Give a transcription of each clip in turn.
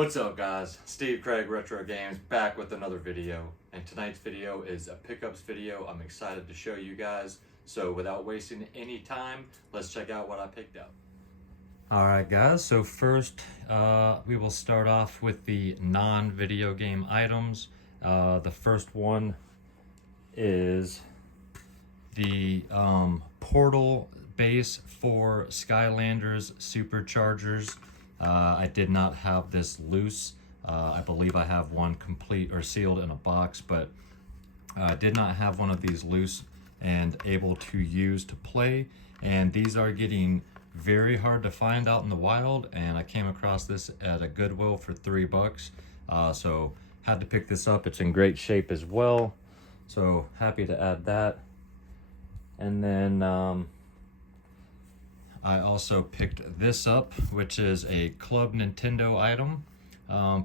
What's up guys, Steve Craig Retro Games back with another video, and tonight's video is a pickups video I'm excited to show you guys. So without wasting any time, let's check out what I picked up. Alright guys, so first we will start off with the non-video game items. The first one is the portal base for Skylanders Superchargers. I did not have this loose. I believe I have one complete or sealed in a box, but I did not have one of these loose and able to use to play. And these are getting very hard to find out in the wild, and I came across this at a Goodwill for $3. So had to pick this up. It's in great shape as well. So happy to add that. And then I also picked this up, which is a Club Nintendo item.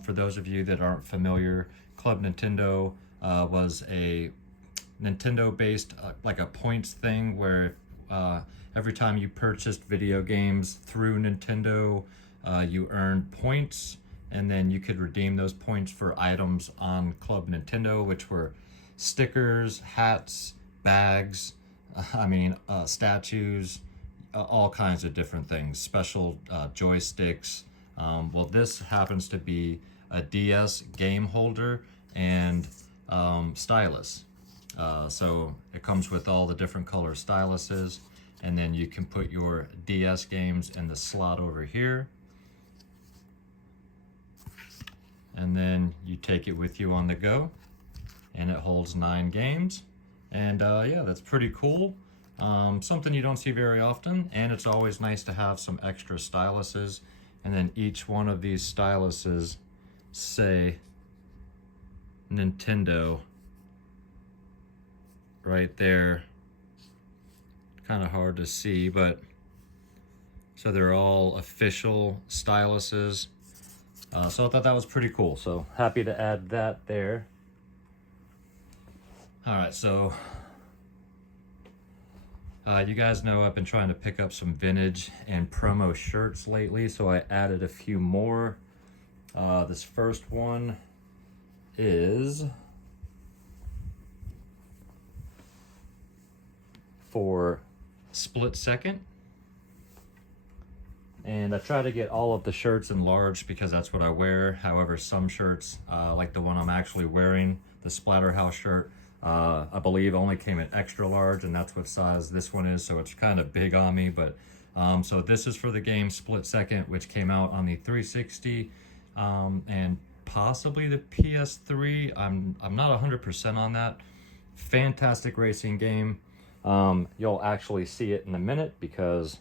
For those of you that aren't familiar, Club Nintendo was a Nintendo-based, like a points thing where every time you purchased video games through Nintendo, you earned points, and then you could redeem those points for items on Club Nintendo, which were stickers, hats, bags, statues, all kinds of different things, special joysticks. Well, this happens to be a DS game holder and stylus. So it comes with all the different color styluses, and then you can put your DS games in the slot over here. And then you take it with you on the go, and it holds 9 games. And yeah, that's pretty cool. Something you don't see very often, and it's always nice to have some extra styluses. And then each one of these styluses say Nintendo right there. Kind of hard to see, but so they're all official styluses. So I thought that was pretty cool, so happy to add that there. All right, so you guys know I've been trying to pick up some vintage and promo shirts lately, so I added a few more. This first one is for Split Second. And I try to get all of the shirts in large because that's what I wear. However, some shirts, like the one I'm actually wearing, the Splatterhouse shirt, I believe only came in extra large, and that's what size this one is, so it's kind of big on me. But so this is for the game Split Second, which came out on the 360 and possibly the PS3. I'm not 100% on that. Fantastic racing game. You'll actually see it in a minute because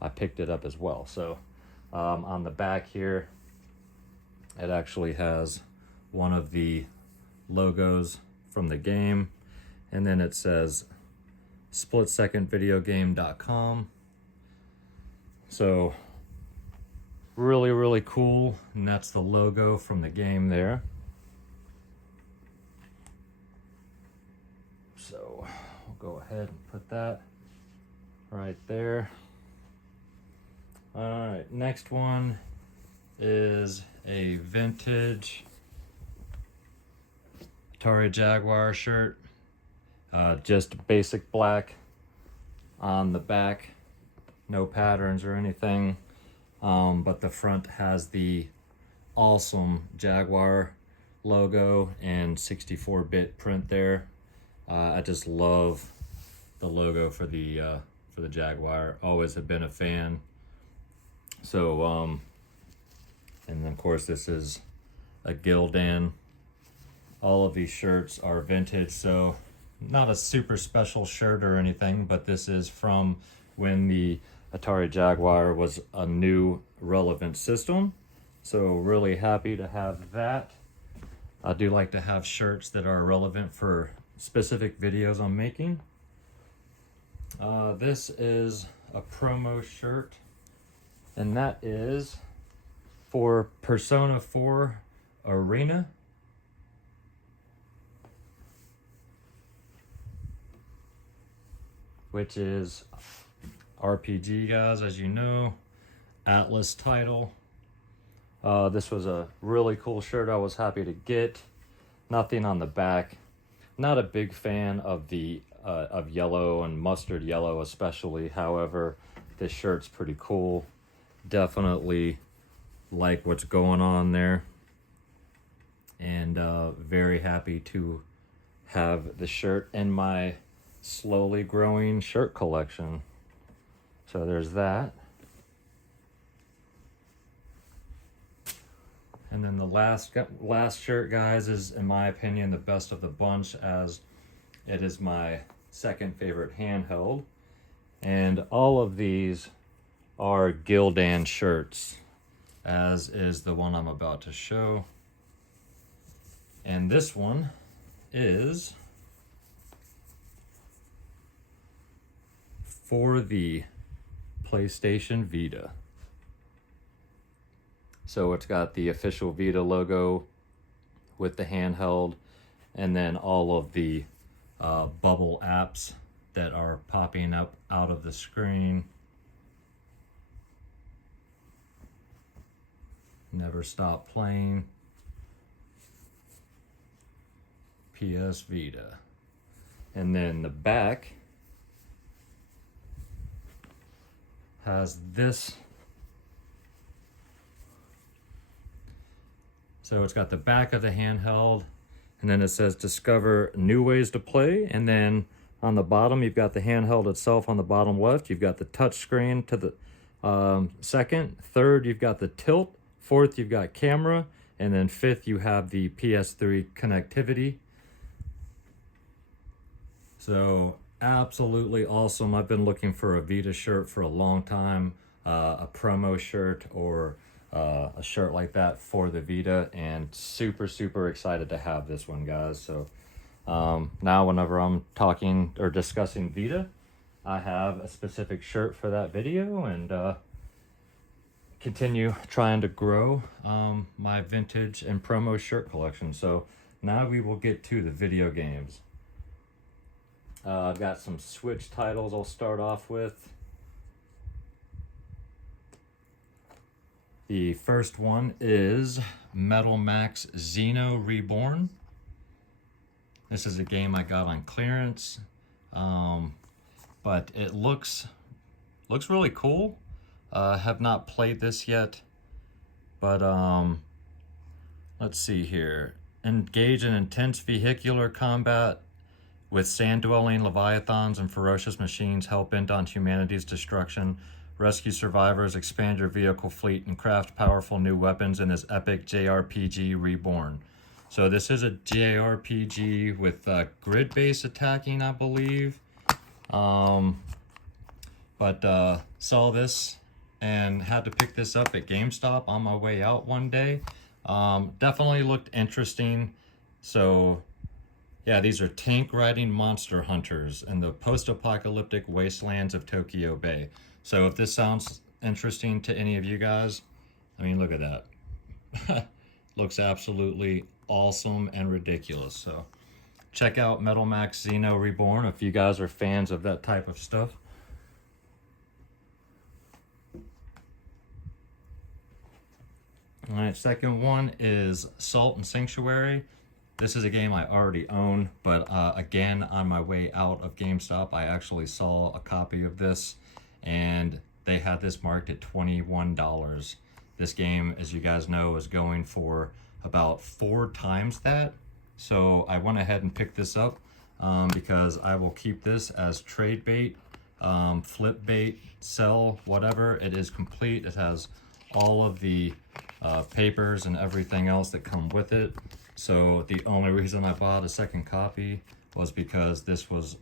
I picked it up as well. So on the back here, it actually has one of the logos from the game, and then it says splitsecondvideogame.com. So really cool, and that's the logo from the game there. So we'll go ahead and put that right there. All right, next one is a vintage Atari Jaguar shirt, just basic black on the back, no patterns or anything, but the front has the awesome Jaguar logo and 64-bit print there. I just love the logo for the Jaguar. Always have been a fan. So and then of course this is a Gildan. All of these shirts are vintage, so not a super special shirt or anything, but this is from when the Atari Jaguar was a new relevant system. So really happy to have that. I do like to have shirts that are relevant for specific videos I'm making. This is a promo shirt, and that is for Persona 4 Arena. Which is RPG, guys, as you know, Atlas title. This was a really cool shirt I was happy to get. Nothing on the back. Not a big fan of the of yellow and mustard yellow especially. However, this shirt's pretty cool. Definitely like what's going on there. And very happy to have the shirt in my slowly growing shirt collection. So there's that. And then the last shirt, guys, is in my opinion the best of the bunch, as it is my second favorite handheld. And all of these are Gildan shirts, as is the one I'm about to show. And this one is for the PlayStation Vita. So it's got the official Vita logo with the handheld, and then all of the bubble apps that are popping up out of the screen. Never Stop Playing. PS Vita. And then the back has this. So it's got the back of the handheld, and then it says discover new ways to play. And then on the bottom, you've got the handheld itself on the bottom left. You've got the touch screen to the second. Third, you've got the tilt. Fourth, you've got camera. And then fifth, you have the PS3 connectivity. So absolutely awesome. I've been looking for a Vita shirt for a long time, a promo shirt or a shirt like that for the Vita, and super excited to have this one, guys. So now whenever I'm talking or discussing Vita, I have a specific shirt for that video, and continue trying to grow my vintage and promo shirt collection. So now we will get to the video games. I've got some Switch titles I'll start off with. The first one is Metal Max Xeno Reborn. This is a game I got on clearance, but it looks really cool. Have not played this yet, but let's see here. Engage in intense vehicular combat with sand-dwelling leviathans and ferocious machines hell-bent on humanity's destruction. Rescue survivors, expand your vehicle fleet, and craft powerful new weapons in this epic JRPG Reborn. So this is a JRPG with grid-based attacking, I believe. But saw this and had to pick this up at GameStop on my way out one day. Definitely looked interesting. So yeah, these are tank riding monster hunters in the post-apocalyptic wastelands of Tokyo Bay. So if this sounds interesting to any of you guys, I mean, look at that. Looks absolutely awesome and ridiculous. So check out Metal Max Xeno Reborn if you guys are fans of that type of stuff. All right, second one is Salt and Sanctuary. This is a game I already own, but again, on my way out of GameStop, I actually saw a copy of this, and they had this marked at $21. This game, as you guys know, is going for about 4 times that. So I went ahead and picked this up because I will keep this as trade bait, flip bait, sell, whatever. It is complete. It has all of the papers and everything else that come with it. So the only reason I bought a second copy was because this was,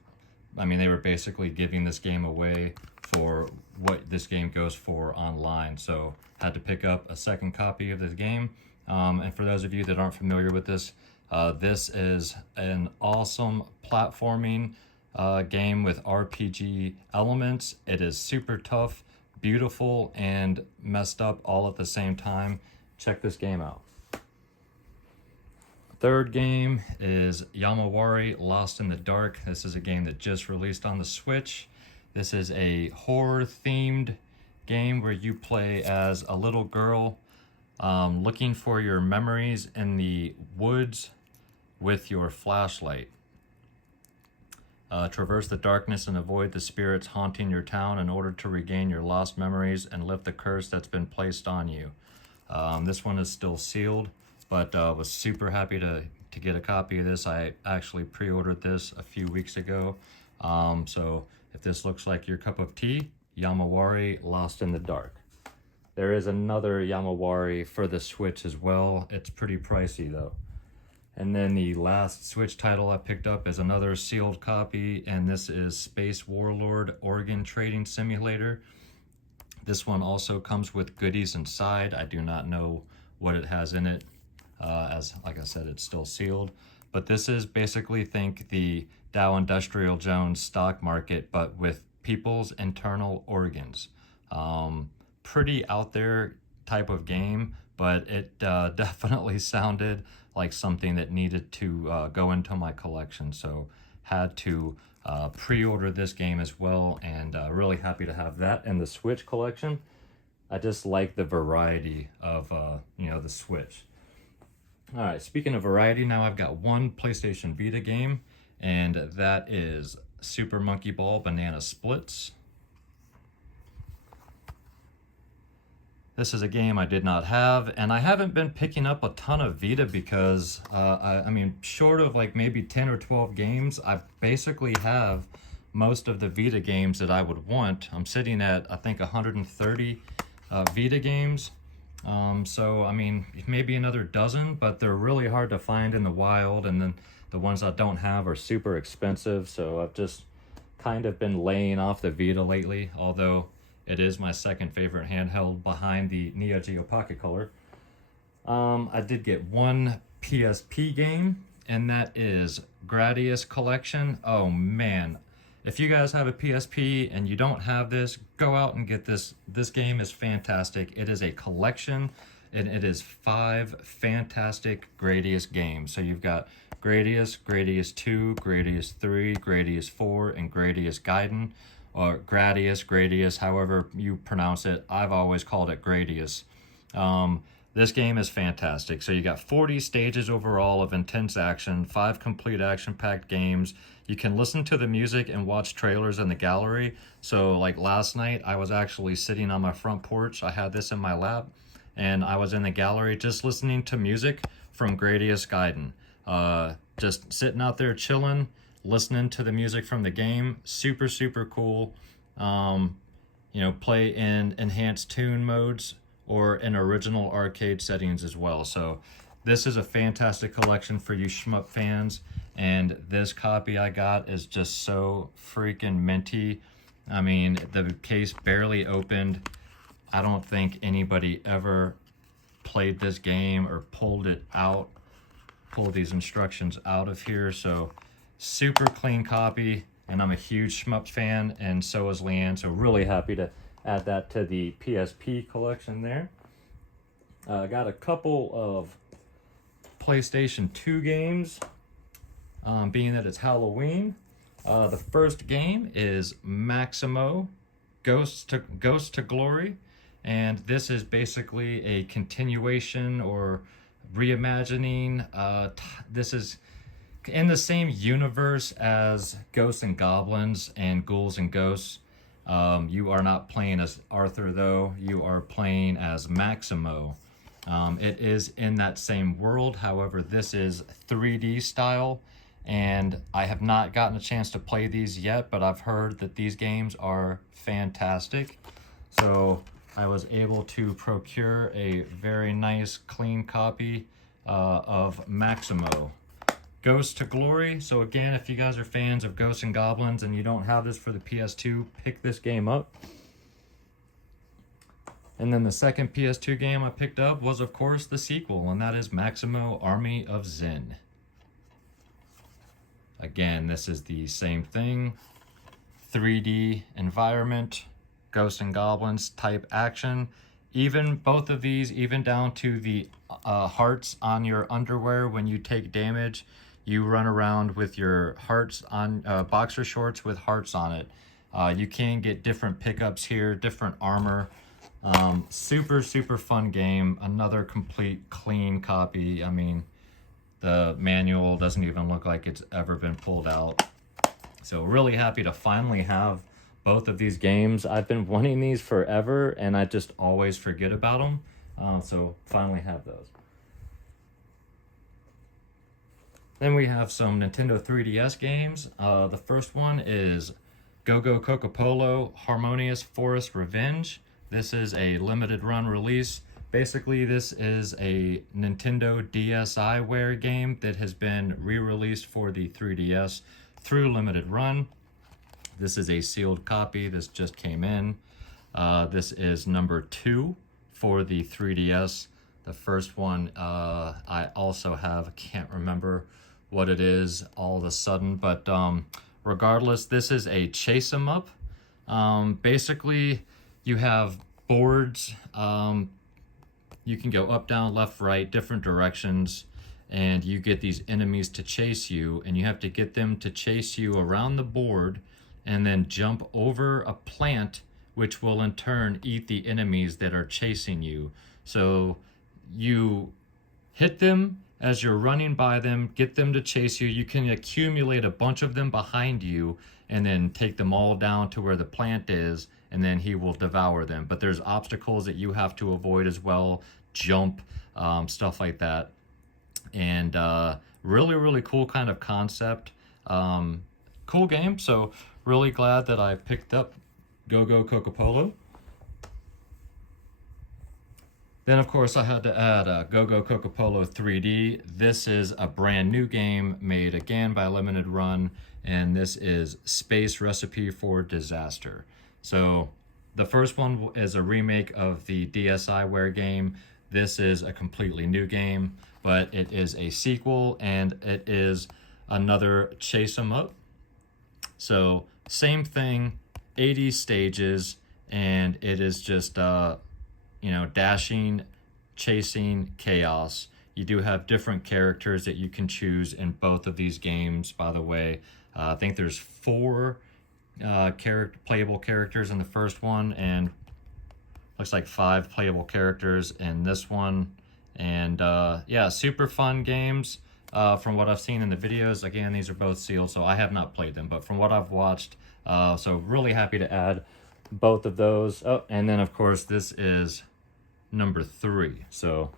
I mean, they were basically giving this game away for what this game goes for online. So had to pick up a second copy of this game. And for those of you that aren't familiar with this, this is an awesome platforming game with RPG elements. It is super tough, beautiful, and messed up all at the same time. Check this game out. Third game is Yamawari Lost in the Dark. This is a game that just released on the Switch. This is a horror-themed game where you play as a little girl Looking for your memories in the woods with your flashlight. Traverse the darkness and avoid the spirits haunting your town in order to regain your lost memories and lift the curse that's been placed on you. This one is still sealed, but was super happy to get a copy of this. I actually pre-ordered this a few weeks ago. So if this looks like your cup of tea, Yamawari Lost in the Dark. There is another Yamawari for the Switch as well. It's pretty pricey though. And then the last Switch title I picked up is another sealed copy, and this is Space Warlord Organ Trading Simulator. This one also comes with goodies inside. I do not know what it has in it, as like I said, it's still sealed. But this is basically, think the Dow Industrial Jones stock market, but with people's internal organs. Pretty out there type of game, but it definitely sounded like something that needed to go into my collection. So had to pre-order this game as well, and really happy to have that in the Switch collection. I just like the variety of the Switch. All right, speaking of variety, now I've got one PlayStation Vita game, and that is Super Monkey Ball Banana Splits. This is a game I did not have, and I haven't been picking up a ton of Vita because, I mean, short of like maybe 10 or 12 games, I basically have most of the Vita games that I would want. I'm sitting at, I think, 130 Vita games. So, I mean, maybe another dozen, but they're really hard to find in the wild, and then the ones I don't have are super expensive, so I've just kind of been laying off the Vita lately, although it is my second favorite handheld behind the Neo Geo Pocket Color. I did get one PSP game, and that is Gradius Collection. Oh man, if you guys have a PSP and you don't have this, go out and get this. This game is fantastic. It is a collection, and it is 5 fantastic Gradius games. So you've got Gradius, Gradius 2, Gradius 3, Gradius 4, and Gradius Gaiden. Or Gradius, however you pronounce it. I've always called it Gradius. This game is fantastic. So you got 40 stages overall of intense action, 5 complete action-packed games. You can listen to the music and watch trailers in the gallery. So like last night, I was actually sitting on my front porch. I had this in my lap, and I was in the gallery just listening to music from Gradius Gaiden. Just sitting out there chilling, listening to the music from the game. Super, super cool. Play in enhanced tune modes or in original arcade settings as well. So this is a fantastic collection for you shmup fans, and this copy I got is just so freaking minty. I mean, the case barely opened. I don't think anybody ever played this game or pulled these instructions out of here. So super clean copy, and I'm a huge shmup fan, and so is Leanne, so really happy to add that to the PSP collection there. Got a couple of PlayStation 2 games, being that it's Halloween. The first game is Maximo Ghost to Glory, and this is basically a continuation or reimagining. This is in the same universe as Ghosts and Goblins and Ghouls and Ghosts. You are not playing as Arthur though, you are playing as Maximo. It is in that same world, however this is 3D style, and I have not gotten a chance to play these yet, but I've heard that these games are fantastic. So I was able to procure a very nice clean copy of Maximo Ghost to Glory. So again, if you guys are fans of Ghosts and Goblins and you don't have this for the PS2, pick this game up. And then the second PS2 game I picked up was, of course, the sequel, and that is Maximo Army of Zen. Again, this is the same thing. 3D environment, Ghosts and Goblins type action. Even both of these, even down to the hearts on your underwear when you take damage, you run around with your hearts on boxer shorts with hearts on it. You can get different pickups here, different armor. Super fun game. Another complete clean copy. I mean, the manual doesn't even look like it's ever been pulled out. So really happy to finally have both of these games. I've been wanting these forever and I just always forget about them. So finally have those. Then we have some Nintendo 3DS games. The first one is Go-Go Coca-Polo Harmonious Forest Revenge. This is a limited run release. Basically, this is a Nintendo DSiWare game that has been re-released for the 3DS through limited run. This is a sealed copy. This just came in. This is number 2 for the 3DS. The first one I also have, can't remember what it is all of a sudden, but regardless, this is a chase 'em up. Basically, you have boards. You can go up, down, left, right, different directions, and you get these enemies to chase you, and you have to get them to chase you around the board and then jump over a plant, which will in turn eat the enemies that are chasing you. So you hit them as you're running by them, get them to chase you. You can accumulate a bunch of them behind you and then take them all down to where the plant is, and then he will devour them. But there's obstacles that you have to avoid as well, jump, stuff like that. And really cool kind of concept. Cool game. So really glad that I picked up Go-Go Coca-Polo. Then, of course, I had to add Go-Go Coca-Polo 3D. This is a brand new game made again by Limited Run, and this is Space Recipe for Disaster. So the first one is a remake of the DSiWare game. This is a completely new game, but it is a sequel, and it is another chase 'em up. So same thing, 80 stages, and it is just dashing, chasing, chaos. You do have different characters that you can choose in both of these games, by the way. I think there's 4 playable characters in the first one, and looks like 5 playable characters in this one. And yeah, super fun games from what I've seen in the videos. Again, these are both sealed, so I have not played them, but from what I've watched, so really happy to add both of those. Oh, and then of course this is number 3. So,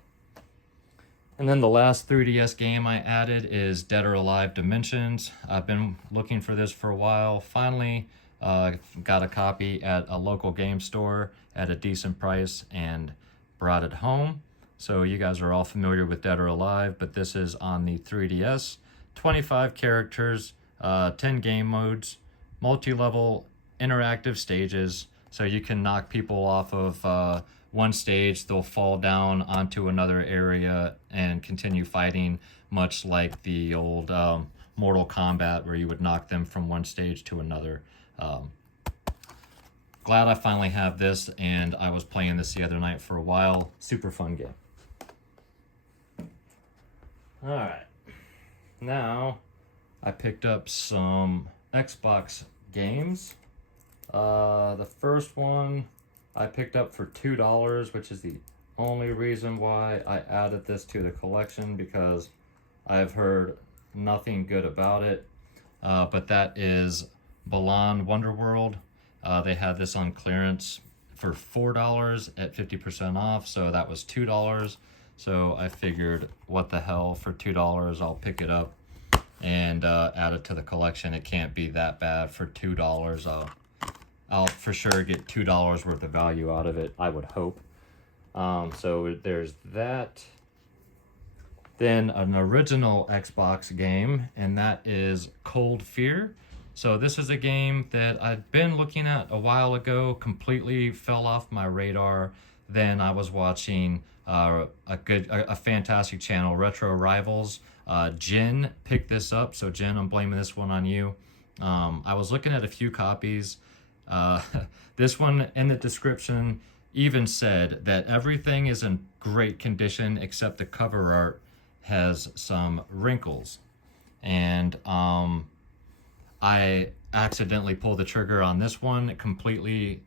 and then the last 3DS game I added is Dead or Alive Dimensions. I've been looking for this for a while. Finally got a copy at a local game store at a decent price and brought it home. So you guys are all familiar with Dead or Alive, but this is on the 3DS. 25 characters, 10 game modes, multi-level interactive stages, so you can knock people off of one stage, they'll fall down onto another area and continue fighting, much like the old Mortal Kombat, where you would knock them from one stage to another. Glad I finally have this, and I was playing this the other night for a while. Super fun game. Alright, now I picked up some Xbox games. The first one I picked up for $2, which is the only reason why I added this to the collection, because I've heard nothing good about it. But that is Balan Wonderworld. They had this on clearance for $4 at 50% off, so that was $2. So I figured, what the hell, for $2 I'll pick it up and add it to the collection. It can't be that bad for $2. I'll for sure get $2 worth of value out of it, I would hope. So there's that. Then an original Xbox game, and that is Cold Fear. So this is a game that I'd been looking at a while ago, completely fell off my radar. Then I was watching a fantastic channel, Retro Rivals. Jen picked this up, so Jen, I'm blaming this one on you. I was looking at a few copies. This one in the description even said that everything is in great condition except the cover art has some wrinkles. And I accidentally pulled the trigger on this one. It completely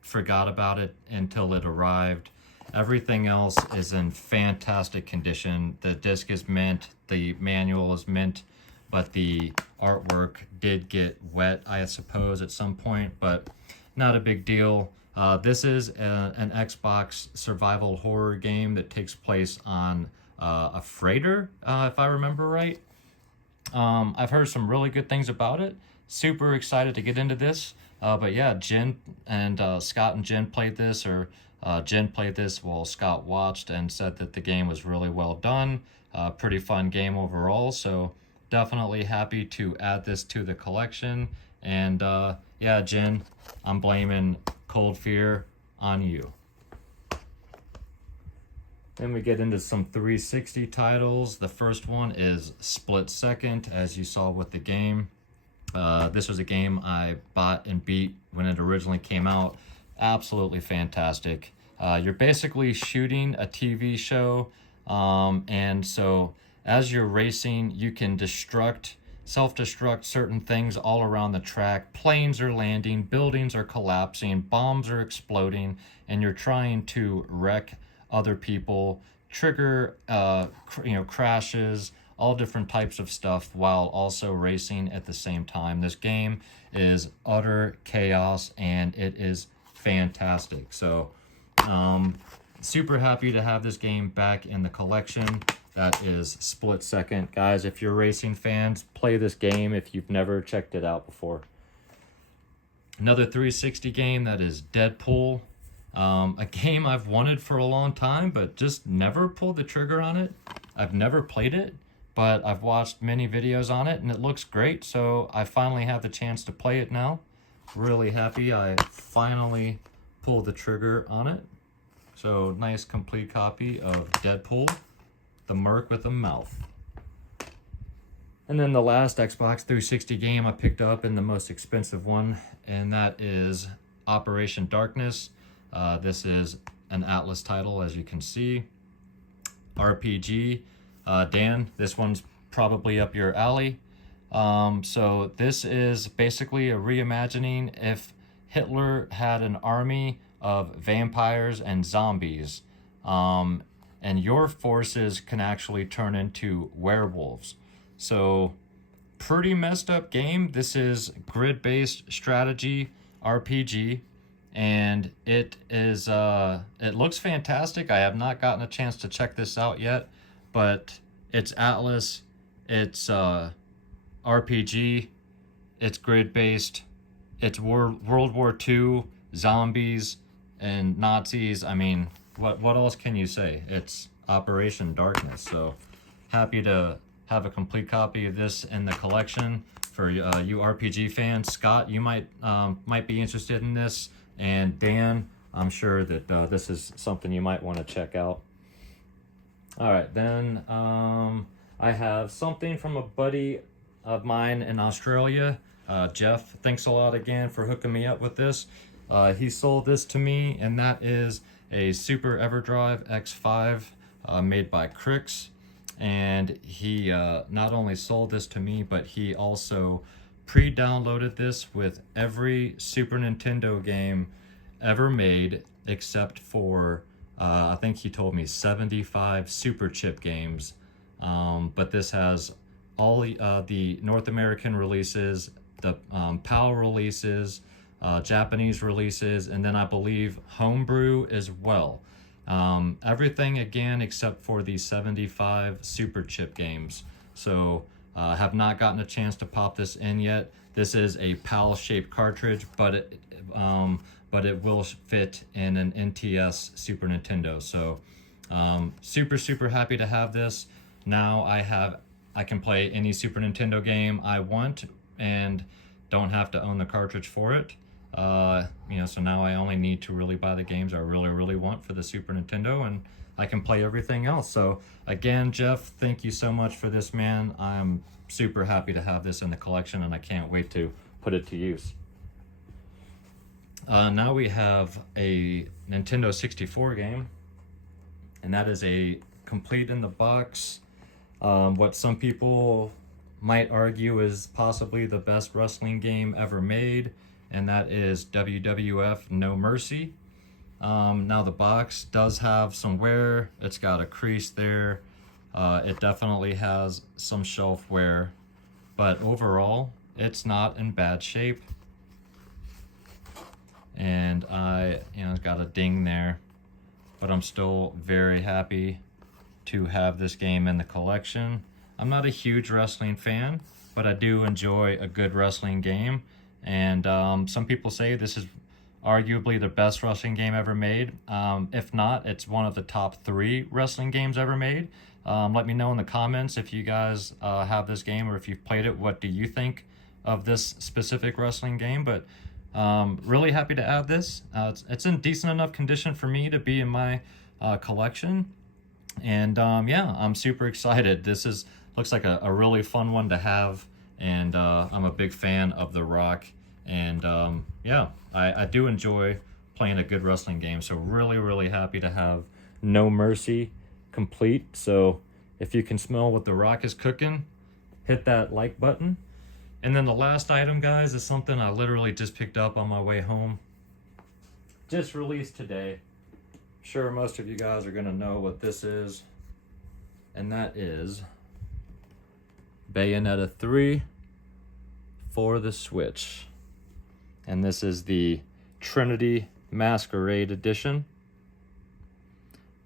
forgot about it until it arrived. Everything else is in fantastic condition. The disc is mint, the manual is mint, but the artwork did get wet, I suppose, at some point, but not a big deal. This is an Xbox survival horror game that takes place on a freighter, if I remember right. I've heard some really good things about it. Super excited to get into this. But yeah, Jen and Scott and Jen played this, or Jen played this while Scott watched and said that the game was really well done. Pretty fun game overall, so definitely happy to add this to the collection. And yeah, Jen, I'm blaming Cold Fear on you. Then we get into some 360 titles. The first one is Split Second, as you saw with the game. This was a game I bought and beat when it originally came out. Absolutely fantastic. You're basically shooting a TV show, and so as you're racing, you can self-destruct certain things all around the track. Planes are landing, buildings are collapsing, bombs are exploding, and you're trying to wreck other people, trigger crashes, all different types of stuff while also racing at the same time. This game is utter chaos and it is fantastic. So super happy to have this game back in the collection. That is Split Second. Guys, if you're racing fans, play this game if you've never checked it out before. Another 360 game, that is Deadpool. A game I've wanted for a long time, but just never pulled the trigger on it. I've never played it, but I've watched many videos on it and it looks great, so I finally have the chance to play it now. Really happy I finally pulled the trigger on it. So nice complete copy of Deadpool, the Merc with a Mouth. And then the last Xbox 360 game I picked up, and the most expensive one, and that is Operation Darkness. This is an Atlas title, as you can see. RPG. Dan, this one's probably up your alley. So this is basically a reimagining if Hitler had an army of vampires and zombies, and your forces can actually turn into werewolves. So pretty messed up game. This is grid-based strategy RPG, and it is it looks fantastic. I have not gotten a chance to check this out yet, but it's Atlas, it's RPG, it's grid-based, it's World War II, zombies, and Nazis. I mean, what else can you say? It's Operation Darkness. So happy to have a complete copy of this in the collection for you RPG fans. Scott, you might be interested in this, and Dan, I'm sure that this is something you might want to check out. All right, then I have something from a buddy of mine in Australia. Jeff, thanks a lot again for hooking me up with this. He sold this to me, and that is a Super Everdrive X5 made by Crix. And he not only sold this to me, but he also pre-downloaded this with every Super Nintendo game ever made, except for I think he told me 75 Super Chip games. But this has all the North American releases, the PAL releases, Japanese releases, and then I believe homebrew as well. Everything again except for the 75 Super Chip games. So have not gotten a chance to pop this in yet. This is a PAL shaped cartridge, but it will fit in an NTS Super Nintendo. So super happy to have this. Now I can play any Super Nintendo game I want and don't have to own the cartridge for it. So now I only need to really buy the games I really want for the Super Nintendo, and I can play everything else. So again, Jeff, thank you so much for this, man. I'm super happy to have this in the collection, and I can't wait to put it to use. Now we have a Nintendo 64 game, and that is a complete in the box, what some people might argue is possibly the best wrestling game ever made. and that is WWF No Mercy. Now the box does have some wear. It's got a crease there. It definitely has some shelf wear, but overall it's not in bad shape. And it's got a ding there, but I'm still very happy to have this game in the collection. I'm not a huge wrestling fan, but I do enjoy a good wrestling game. And some people say this is arguably the best wrestling game ever made. If not, it's one of the top 3 wrestling games ever made. Let me know in the comments if you guys have this game or if you've played it. What do you think of this specific wrestling game? But really happy to add this. It's in decent enough condition for me to be in my collection. And yeah, I'm super excited. This looks like a really fun one to have. And I'm a big fan of The Rock. And yeah, I do enjoy playing a good wrestling game. So really happy to have No Mercy complete. So if you can smell what The Rock is cooking, hit that like button. And then the last item, guys, is something I literally just picked up on my way home. Just released today. I'm sure most of you guys are gonna know what this is. And that is Bayonetta 3 for the Switch. And this is the Trinity Masquerade Edition.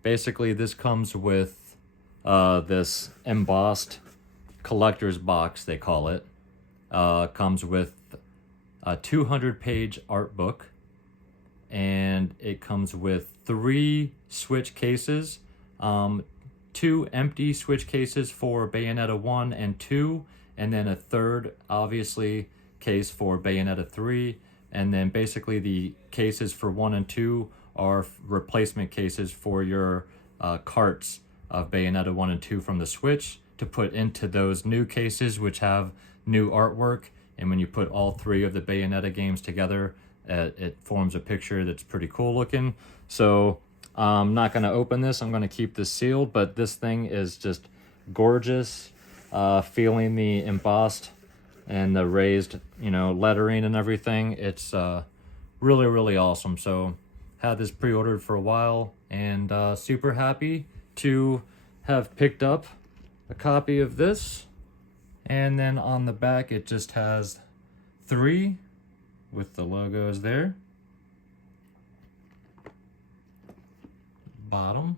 Basically, this comes with this embossed collector's box, they call it. Comes with a 200-page art book, and it comes with 3 Switch cases, 2 empty Switch cases for Bayonetta 1 and 2, and then a third, obviously, case for Bayonetta 3, and then basically the cases for 1 and 2 are replacement cases for your carts of Bayonetta 1 and 2 from the Switch to put into those new cases, which have new artwork. And when you put all 3 of the Bayonetta games together, it forms a picture that's pretty cool looking. So I'm not going to open this. I'm going to keep this sealed, but this thing is just gorgeous. Feeling the embossed and the raised, lettering and everything. It's really awesome. So had this pre-ordered for a while, and super happy to have picked up a copy of this. And then on the back, it just has 3 with the logos there. Bottom.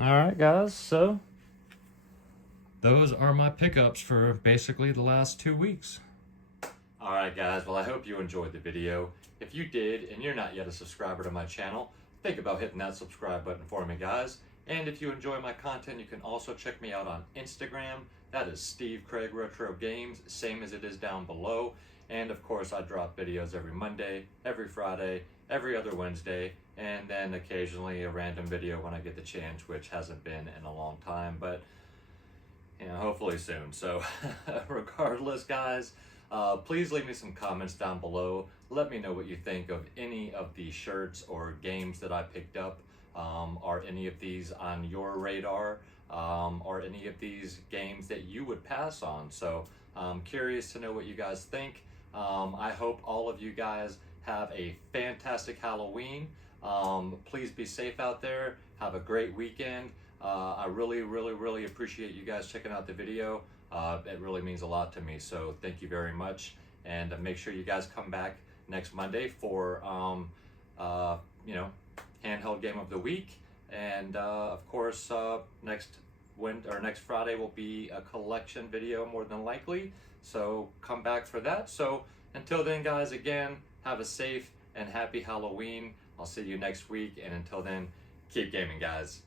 All right, guys, so those are my pickups for basically the last 2 weeks. All right, guys. Well, I hope you enjoyed the video. If you did and you're not yet a subscriber to my channel, think about hitting that subscribe button for me, guys. And if you enjoy my content, you can also check me out on Instagram. That is Steve Craig Retro Games, same as it is down below. And of course, I drop videos every Monday, every Friday, every other Wednesday, and then occasionally a random video when I get the chance, which hasn't been in a long time, but hopefully soon. So regardless, guys, please leave me some comments down below. Let me know what you think of any of the shirts or games that I picked up. Are any of these on your radar? Are any of these games that you would pass on? So I'm curious to know what you guys think. I hope all of you guys have a fantastic Halloween. Please be safe out there. Have a great weekend. I really appreciate you guys checking out the video. It really means a lot to me, so thank you very much. And make sure you guys come back next Monday for handheld game of the week. And of course, next Friday will be a collection video more than likely, so come back for that. So until then, guys, again, have a safe and happy Halloween. I'll see you next week, and until then, keep gaming, guys.